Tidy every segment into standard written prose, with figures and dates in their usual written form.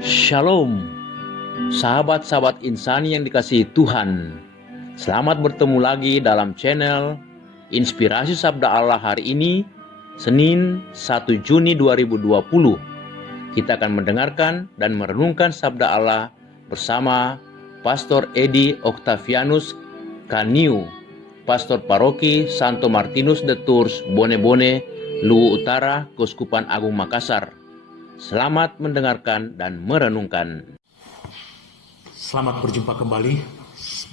Shalom, sahabat-sahabat insani yang dikasihi Tuhan. Selamat bertemu lagi dalam channel Inspirasi Sabda Allah hari ini, Senin 1 Juni 2020. Kita akan mendengarkan dan merenungkan Sabda Allah bersama Pastor Edi Octavianus Kaniu, Pastor Paroki Santo Martinus de Tours, Bone-Bone, Luwu Utara, Keuskupan Agung Makassar. Selamat mendengarkan dan merenungkan. Selamat berjumpa kembali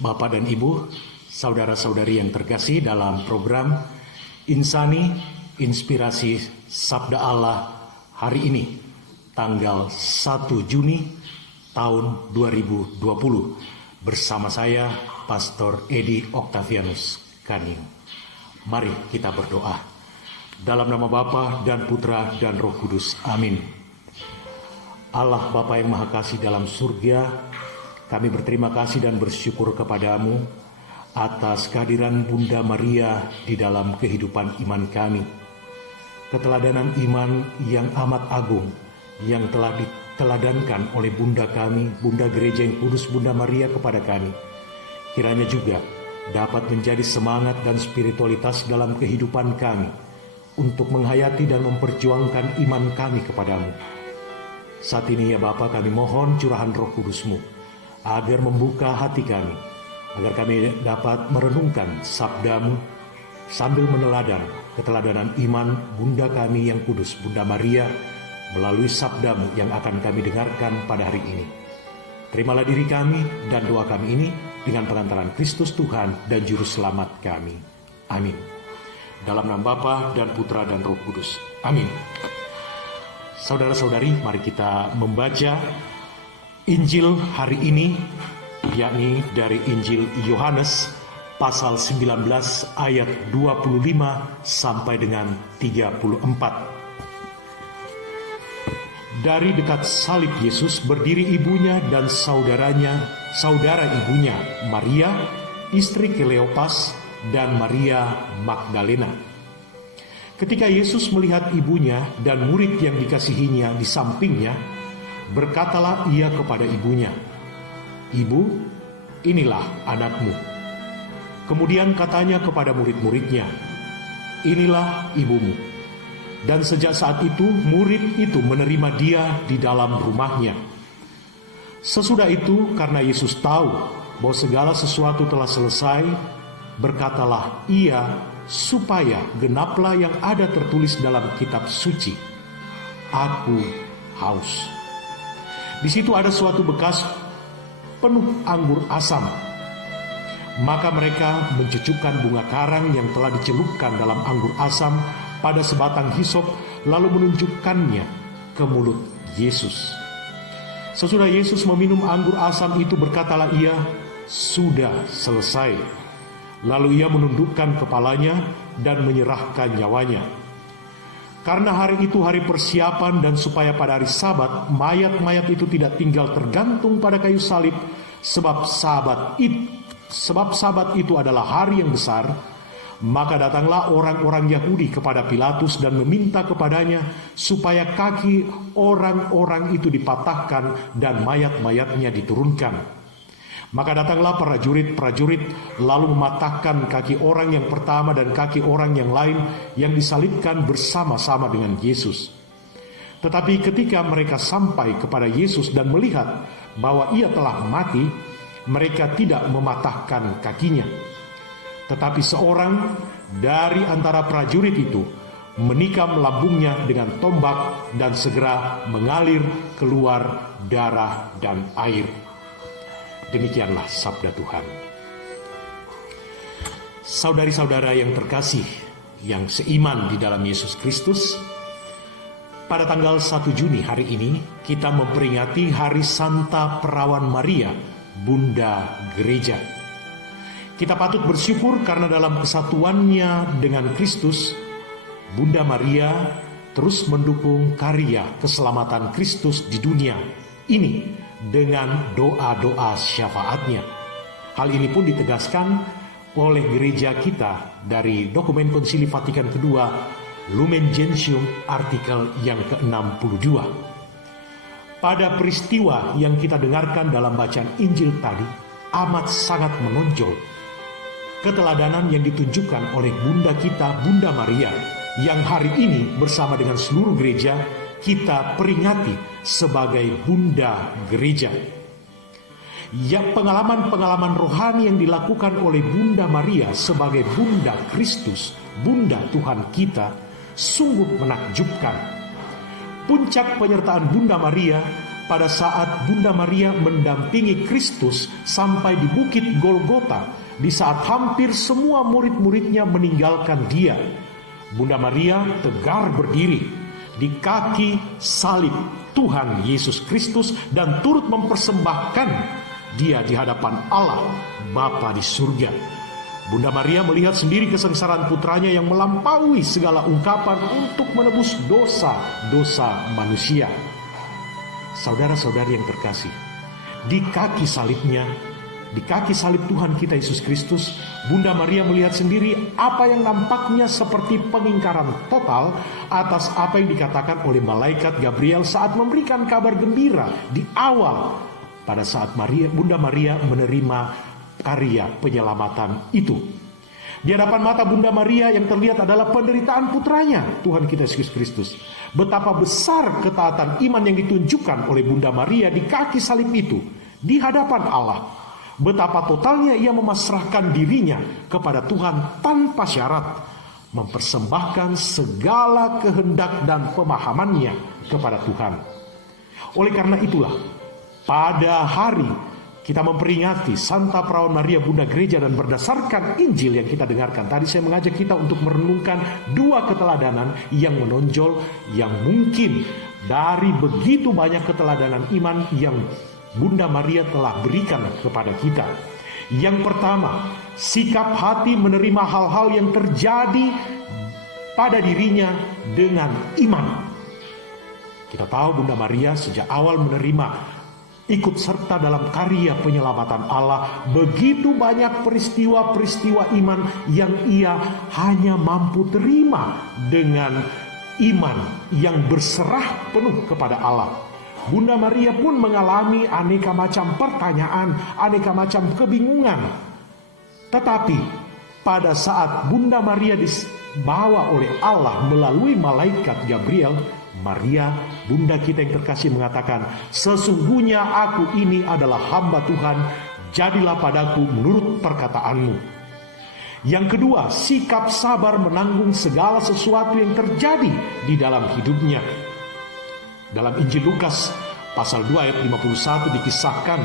Bapak dan Ibu, saudara-saudari yang terkasih dalam program Insani Inspirasi Sabda Allah hari ini, tanggal 1 Juni tahun 2020, bersama saya Pastor Edi Octavianus Kaniu. Mari kita berdoa. Dalam nama Bapa dan Putra dan Roh Kudus. Amin. Allah Bapa yang Maha Kasih dalam surga, kami berterima kasih dan bersyukur kepadamu atas kehadiran Bunda Maria di dalam kehidupan iman kami. Keteladanan iman yang amat agung yang telah diteladankan oleh Bunda kami, Bunda Gereja yang Kudus Bunda Maria kepada kami, kiranya juga dapat menjadi semangat dan spiritualitas dalam kehidupan kami untuk menghayati dan memperjuangkan iman kami kepadamu. Saat ini ya Bapa, kami mohon curahan Roh Kudus-Mu agar membuka hati kami, agar kami dapat merenungkan sabda-Mu sambil meneladan keteladanan iman Bunda kami yang kudus, Bunda Maria, melalui sabda-Mu yang akan kami dengarkan pada hari ini. Terimalah diri kami dan doa kami ini dengan pengantaran Kristus Tuhan dan Juru Selamat kami. Amin. Dalam nama Bapa dan Putra dan Roh Kudus. Amin. Saudara-saudari, mari kita membaca Injil hari ini, yakni dari Injil Yohanes pasal 19 ayat 25 sampai dengan 34. Dari dekat salib Yesus berdiri ibunya dan saudara ibunya, Maria, istri Kleopas, dan Maria Magdalena. Ketika Yesus melihat ibunya dan murid yang dikasihinya di sampingnya, berkatalah ia kepada ibunya, "Ibu, inilah anakmu." Kemudian katanya kepada murid-muridnya, "Inilah ibumu." Dan sejak saat itu murid itu menerima dia di dalam rumahnya. Sesudah itu, karena Yesus tahu bahwa segala sesuatu telah selesai, berkatalah ia, supaya genaplah yang ada tertulis dalam kitab suci, "Aku haus." Di situ ada suatu bekas penuh anggur asam. Maka mereka mencucukkan bunga karang yang telah dicelupkan dalam anggur asam pada sebatang hisop, lalu menunjukkannya ke mulut Yesus. Sesudah Yesus meminum anggur asam itu, berkatalah ia, "Sudah selesai." Lalu ia menundukkan kepalanya dan menyerahkan nyawanya. Karena hari itu hari persiapan dan supaya pada hari Sabat mayat-mayat itu tidak tinggal tergantung pada kayu salib, sebab Sabat itu adalah hari yang besar, maka datanglah orang-orang Yahudi kepada Pilatus dan meminta kepadanya supaya kaki orang-orang itu dipatahkan dan mayat-mayatnya diturunkan. Maka datanglah prajurit-prajurit lalu mematahkan kaki orang yang pertama dan kaki orang yang lain yang disalibkan bersama-sama dengan Yesus. Tetapi ketika mereka sampai kepada Yesus dan melihat bahwa ia telah mati, mereka tidak mematahkan kakinya. Tetapi seorang dari antara prajurit itu menikam lambungnya dengan tombak dan segera mengalir keluar darah dan air. Demikianlah sabda Tuhan. Saudari-saudara yang terkasih, yang seiman di dalam Yesus Kristus, pada tanggal 1 Juni hari ini kita memperingati Hari Santa Perawan Maria, Bunda Gereja. Kita patut bersyukur karena dalam kesatuannya dengan Kristus, Bunda Maria terus mendukung karya keselamatan Kristus di dunia ini dengan doa-doa syafaatnya. Hal ini pun ditegaskan oleh gereja kita dari dokumen Konsili Vatikan II, Lumen Gentium artikel yang ke-62. pada peristiwa yang kita dengarkan dalam bacaan Injil tadi amat sangat menonjol keteladanan yang ditunjukkan oleh Bunda kita, Bunda Maria, yang hari ini bersama dengan seluruh gereja kita peringati sebagai Bunda Gereja. Ya, pengalaman-pengalaman rohani yang dilakukan oleh Bunda Maria sebagai Bunda Kristus, Bunda Tuhan kita, sungguh menakjubkan. Puncak penyertaan Bunda Maria pada saat Bunda Maria mendampingi Kristus sampai di Bukit Golgota, di saat hampir semua murid-muridnya meninggalkan dia. Bunda Maria tegar berdiri di kaki salib Tuhan Yesus Kristus dan turut mempersembahkan dia di hadapan Allah Bapa di surga. Bunda Maria melihat sendiri kesengsaraan putranya yang melampaui segala ungkapan untuk menebus dosa-dosa manusia. Saudara-saudari yang terkasih, di kaki salibnya, di kaki salib Tuhan kita Yesus Kristus, Bunda Maria melihat sendiri apa yang nampaknya seperti pengingkaran total atas apa yang dikatakan oleh malaikat Gabriel saat memberikan kabar gembira di awal pada saat Bunda Maria menerima karya penyelamatan itu. Di hadapan mata Bunda Maria yang terlihat adalah penderitaan putranya, Tuhan kita Yesus Kristus. Betapa besar ketaatan iman yang ditunjukkan oleh Bunda Maria di kaki salib itu, di hadapan Allah. Betapa totalnya ia memasrahkan dirinya kepada Tuhan tanpa syarat, mempersembahkan segala kehendak dan pemahamannya kepada Tuhan. Oleh karena itulah, pada hari kita memperingati Santa Perawan Maria Bunda Gereja dan berdasarkan Injil yang kita dengarkan tadi, saya mengajak kita untuk merenungkan dua keteladanan yang menonjol yang mungkin dari begitu banyak keteladanan iman yang Bunda Maria telah berikan kepada kita. Yang pertama, sikap hati menerima hal-hal yang terjadi pada dirinya dengan iman. Kita tahu Bunda Maria sejak awal menerima ikut serta dalam karya penyelamatan Allah. Begitu banyak peristiwa-peristiwa iman yang ia hanya mampu terima dengan iman yang berserah penuh kepada Allah. Bunda Maria pun mengalami aneka macam pertanyaan, aneka macam kebingungan. Tetapi pada saat Bunda Maria dibawa oleh Allah melalui malaikat Gabriel, Maria, Bunda kita yang terkasih, mengatakan, "Sesungguhnya aku ini adalah hamba Tuhan, jadilah padaku menurut perkataanmu." Yang kedua, sikap sabar menanggung segala sesuatu yang terjadi di dalam hidupnya. Dalam Injil Lukas pasal 2 ayat 51 dikisahkan,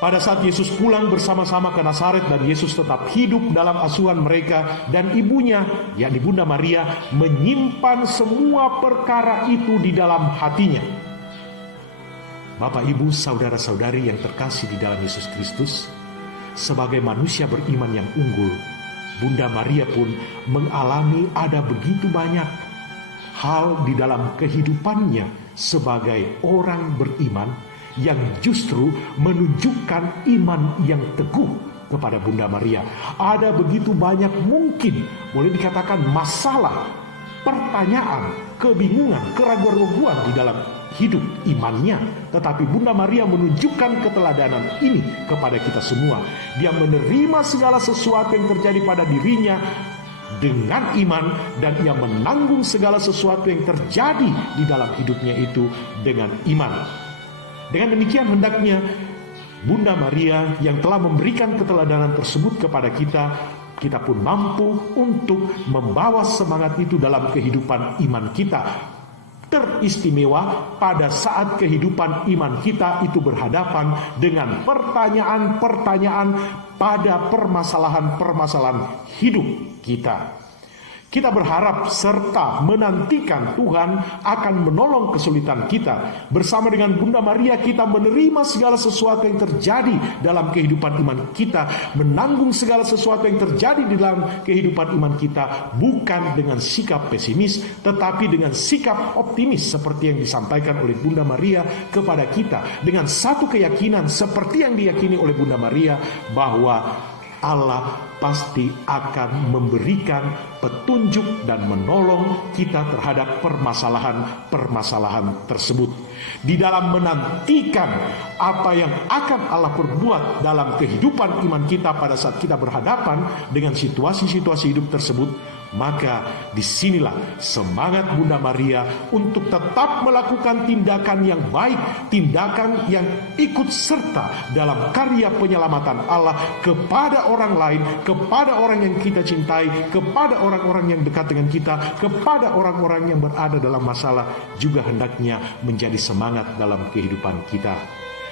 pada saat Yesus pulang bersama-sama ke Nazaret dan Yesus tetap hidup dalam asuhan mereka, dan ibunya, yakni Bunda Maria, menyimpan semua perkara itu di dalam hatinya. Bapak, Ibu, saudara-saudari yang terkasih di dalam Yesus Kristus, sebagai manusia beriman yang unggul, Bunda Maria pun mengalami ada begitu banyak hal di dalam kehidupannya sebagai orang beriman yang justru menunjukkan iman yang teguh kepada Bunda Maria. Ada begitu banyak mungkin boleh dikatakan masalah, pertanyaan, kebingungan, keraguan-raguan di dalam hidup imannya. Tetapi Bunda Maria menunjukkan keteladanan ini kepada kita semua. Dia menerima segala sesuatu yang terjadi pada dirinya dengan iman, dan ia menanggung segala sesuatu yang terjadi di dalam hidupnya itu dengan iman. Dengan demikian hendaknya Bunda Maria yang telah memberikan keteladanan tersebut kepada kita, kita pun mampu untuk membawa semangat itu dalam kehidupan iman kita. Teristimewa pada saat kehidupan iman kita itu berhadapan dengan pertanyaan-pertanyaan pada permasalahan-permasalahan hidup kita. Kita berharap serta menantikan Tuhan akan menolong kesulitan kita. Bersama dengan Bunda Maria kita menerima segala sesuatu yang terjadi dalam kehidupan iman kita, menanggung segala sesuatu yang terjadi di dalam kehidupan iman kita, bukan dengan sikap pesimis, tetapi dengan sikap optimis seperti yang disampaikan oleh Bunda Maria kepada kita, dengan satu keyakinan seperti yang diyakini oleh Bunda Maria, bahwa Allah pasti akan memberikan petunjuk dan menolong kita terhadap permasalahan-permasalahan tersebut. Di dalam menantikan apa yang akan Allah perbuat dalam kehidupan iman kita pada saat kita berhadapan dengan situasi-situasi hidup tersebut, maka disinilah semangat Bunda Maria untuk tetap melakukan tindakan yang baik, tindakan yang ikut serta dalam karya penyelamatan Allah kepada orang lain, kepada orang yang kita cintai, kepada orang-orang yang dekat dengan kita, kepada orang-orang yang berada dalam masalah, juga hendaknya menjadi semangat dalam kehidupan kita.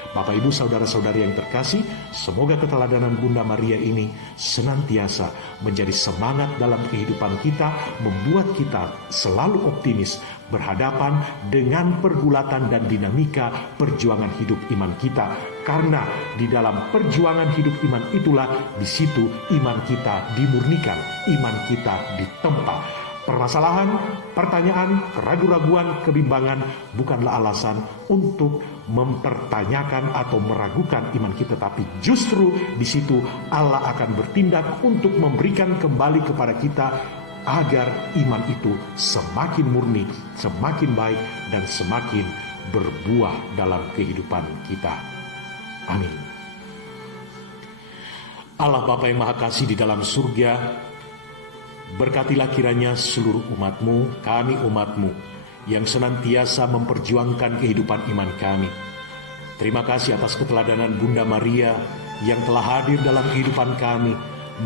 Bapak, Ibu, saudara-saudari yang terkasih, semoga keteladanan Bunda Maria ini senantiasa menjadi semangat dalam kehidupan kita, membuat kita selalu optimis berhadapan dengan pergulatan dan dinamika perjuangan hidup iman kita. Karena di dalam perjuangan hidup iman itulah, di situ iman kita dimurnikan, iman kita ditempa. Permasalahan, pertanyaan, keraguan-raguan, kebimbangan bukanlah alasan untuk mempertanyakan atau meragukan iman kita, tapi justru di situ Allah akan bertindak untuk memberikan kembali kepada kita agar iman itu semakin murni, semakin baik, dan semakin berbuah dalam kehidupan kita. Amin. Allah Bapa yang Maha Kasih di dalam surga, berkatilah kiranya seluruh umat-Mu, kami umat-Mu, yang senantiasa memperjuangkan kehidupan iman kami. Terima kasih atas keteladanan Bunda Maria yang telah hadir dalam kehidupan kami,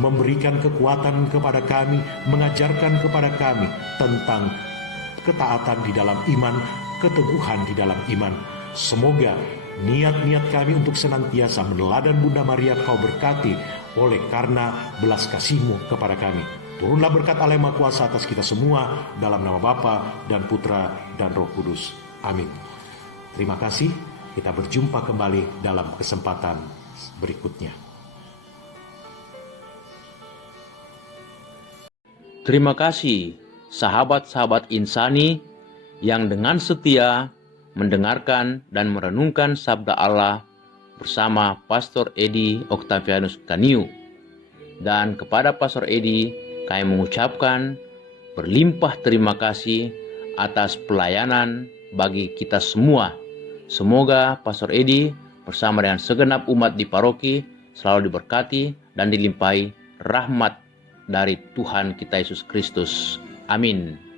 memberikan kekuatan kepada kami, mengajarkan kepada kami tentang ketaatan di dalam iman, keteguhan di dalam iman. Semoga niat-niat kami untuk senantiasa meneladan Bunda Maria Kau berkati oleh karena belas kasih-Mu kepada kami. Turunlah berkat Allah yang Maha Kuasa atas kita semua, dalam nama Bapa dan Putra dan Roh Kudus. Amin. Terima kasih. Kita berjumpa kembali dalam kesempatan berikutnya. Terima kasih sahabat-sahabat insani yang dengan setia mendengarkan dan merenungkan sabda Allah bersama Pastor Edi Octavianus Kaniu. Dan kepada Pastor Edi, kami mengucapkan berlimpah terima kasih atas pelayanan bagi kita semua. Semoga Pastor Edi bersama dengan segenap umat di paroki selalu diberkati dan dilimpahi rahmat dari Tuhan kita Yesus Kristus. Amin.